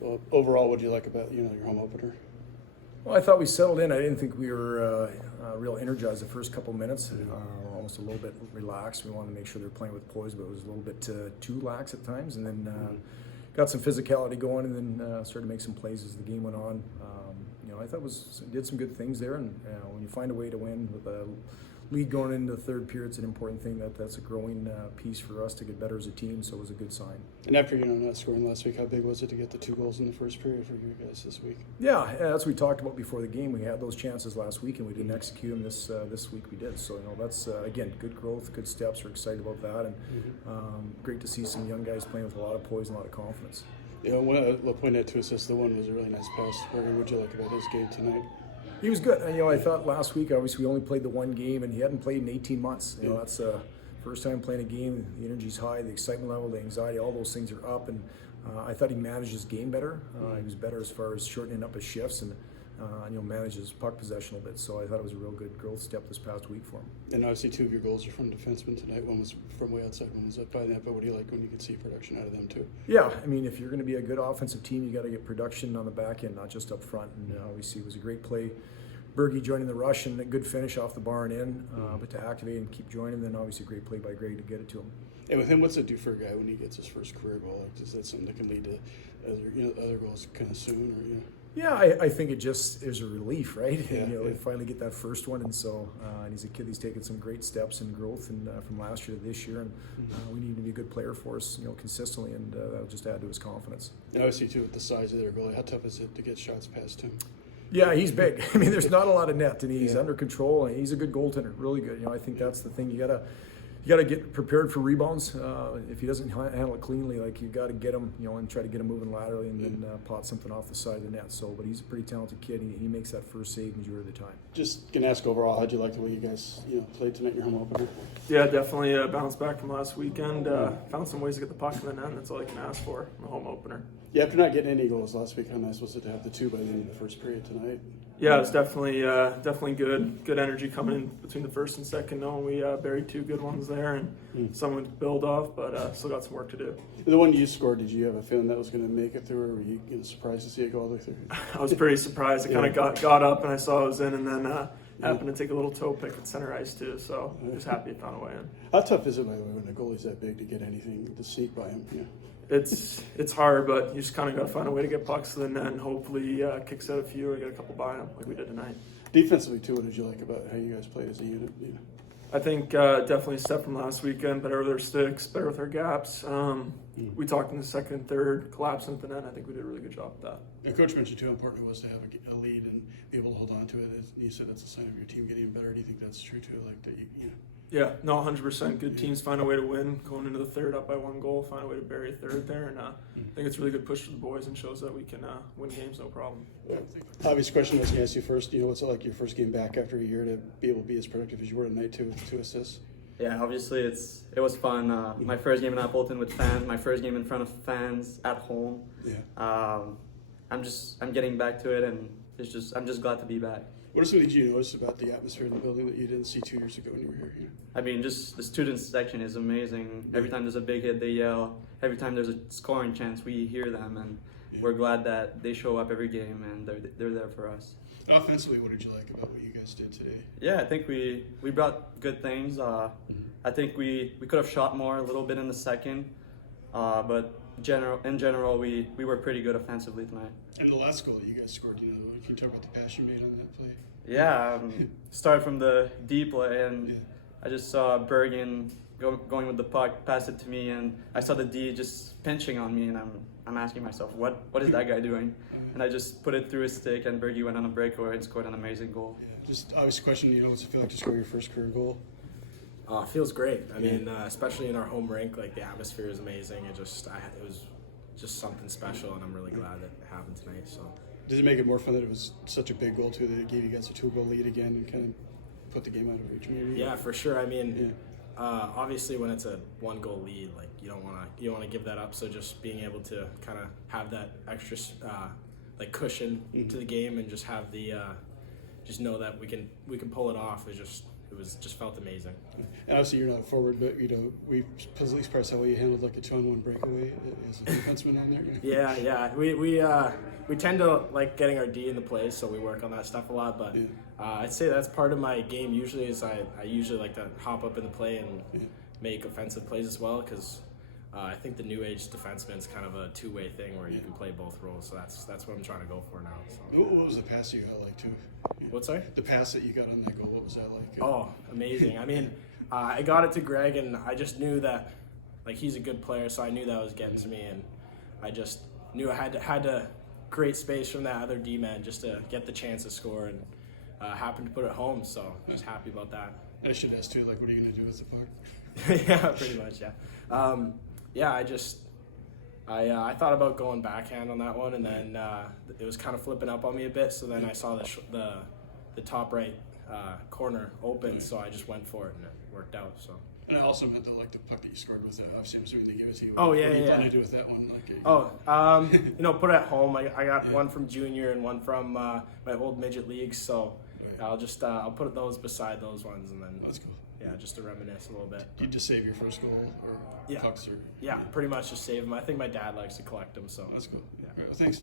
Well, overall, what do you like about your home opener? Well, I thought we settled in. I didn't think we were real energized the first couple minutes. Almost a little bit relaxed. We wanted to make sure they were playing with poise, but it was a little bit too lax at times. And then got some physicality going, and then started to make some plays as the game went on. I thought did some good things there. And when you find a way to win with a lead going into the third period, it's an important thing. That's a growing piece for us to get better as a team. So it was a good sign. And after not scoring last week, how big was it to get the 2 goals in the first period for you guys this week? Yeah, that's what we talked about before the game. We had those chances last week, and we didn't execute them this week. We did. So that's again good growth, good steps. We're excited about that, and great to see some young guys playing with a lot of poise and a lot of confidence. Lapointe had 2 assists. The one was a really nice pass. What would you like about his game tonight? He was good. I thought last week, obviously, we only played the one game, and he hadn't played in 18 months. That's first time playing a game. The energy's high, the excitement level, the anxiety, all those things are up. And I thought he managed his game better. He was better as far as shortening up his shifts and managed his puck possession a little bit. So I thought it was a real good growth step this past week for him. And obviously 2 of your goals are from defensemen tonight. One was from way outside, one was up by net. But what do you like when you can see production out of them too? Yeah, if you're going to be a good offensive team, you got to get production on the back end, not just up front. And obviously it was a great play. Bergie joining the rush and a good finish off the bar and in, but to activate and keep joining, then obviously a great play by Greg to get it to him. And with him, what's it do for a guy when he gets his first career goal? Like, is that something that can lead to other goals kind of soon? Or Yeah, I think it just is a relief, right? Yeah, to finally get that first one, and so and he's a kid. He's taken some great steps in growth, and from last year to this year, and we need to be a good player for us, consistently, and that'll just add to his confidence. And obviously too, with the size of their goalie, how tough is it to get shots past him? Yeah, he's big. There's not a lot of net, and he's under control, and he's a good goaltender, really good. I think that's the thing. You gotta get prepared for rebounds. If he doesn't handle it cleanly, like you got to get him, and try to get him moving laterally, and then pot something off the side of the net. So, but he's a pretty talented kid. He makes that first save majority of the time. Just gonna ask overall, how'd you like the way you guys played tonight in your home opener? Yeah, definitely bounced back from last weekend. Found some ways to get the puck in the net. That's all I can ask for in the home opener. Yeah, after not getting any goals last week, how nice was it to have the 2 by the end of the first period tonight? Yeah, it was definitely good energy coming in between the first and second. Knowing we buried 2 good ones there and someone to build off, but still got some work to do. The one you scored, did you have a feeling that was going to make it through, or were you surprised to see it go all the way through? I was pretty surprised. I kind of got up and I saw it was in, and then happened to take a little toe pick at center ice too. So just happy it found a way in. How tough is it, by the way, when a goalie's that big to get anything to sneak by him? Yeah. It's hard, but you just kind of got to find a way to get pucks to the net, and hopefully kicks out a few or get a couple by them like we did tonight. Defensively too, what did you like about how you guys played as a unit? Yeah. I think definitely a step from last weekend, better with our sticks, better with our gaps. We talked in the second and third, collapsing at the net. I think we did a really good job with that. The coach mentioned too how important it was to have a lead and be able to hold on to it. You said that's a sign of your team getting better. Do you think that's true too? Like that, Yeah, no, 100%. Good teams find a way to win. Going into the third up by 1 goal, find a way to bury a third there, and I think it's a really good push for the boys and shows that we can win games no problem. Obvious question I was going to ask you first. What's it like your first game back after a year to be able to be as productive as you were tonight too with 2 assists? Yeah, obviously it was fun. My first game in Appleton with fans, my first game in front of fans at home. Yeah. I'm getting back to it, and I'm just glad to be back. What are some things you noticed about the atmosphere in the building that you didn't see 2 years ago when you were here? Just the student section is amazing. Every time there's a big hit, they yell. Every time there's a scoring chance, we hear them, and we're glad that they show up every game and they're there for us. Offensively, what did you like about what you guys did today? Yeah, I think we brought good things. I think we could have shot more a little bit in the second, but in general, we were pretty good offensively tonight. And the last goal that you guys scored, can you talk about the pass you made on that play? Yeah, started from the D play, and I just saw Bergen going with the puck, pass it to me, and I saw the D just pinching on me, and I'm asking myself, what is that guy doing? And I just put it through his stick, and Bergie went on a breakaway and scored an amazing goal. Yeah, just obvious question, what's it feel like to score your first career goal? It feels great. Especially in our home rink, like the atmosphere is amazing. It was just something special, and I'm really glad that it happened tonight. So. Does it make it more fun that it was such a big goal too, that it gave you guys a 2-goal lead again and kind of put the game out of reach? Yeah, for sure. Obviously when it's a 1-goal lead, like you don't want to give that up. So just being able to kind of have that extra cushion to the game and just have the just know that we can pull it off is it was just felt amazing. And obviously you're not forward, but we police press how you handled like a 2-on-1 breakaway as a defenseman on there. Yeah. We tend to like getting our D in the plays, so we work on that stuff a lot. But I'd say that's part of my game. Usually, is I usually like to hop up in the play and make offensive plays as well, because I think the new age defenseman is kind of a two-way thing where you can play both roles. So that's what I'm trying to go for now. So. What was the pass you got like too? What's sorry? The pass that you got on that goal. What was that like? Oh, amazing! I mean, I got it to Greg, and I just knew that like he's a good player, so I knew that was getting to me, and I just knew I had to create space from that other D man just to get the chance to score, and happened to put it home. So I was happy about that. I should ask too. Like, what are you gonna do with the puck? Yeah, pretty much. Yeah. I thought about going backhand on that one, and then it was kind of flipping up on me a bit. So then I saw the top right corner open, so I just went for it, and it worked out. So. And I also meant the puck that you scored with that. Obviously, I'm assuming they give it to you. Oh, What yeah, are you yeah. planning to do with that one? Put it at home. I got one from junior and one from my old midget leagues. So I'll put those beside those ones, and then That's cool. Yeah, just to reminisce a little bit. You just save your first goal or pucks or Yeah, pretty much just save them. I think my dad likes to collect them, so that's cool. Yeah. All right, well, thanks.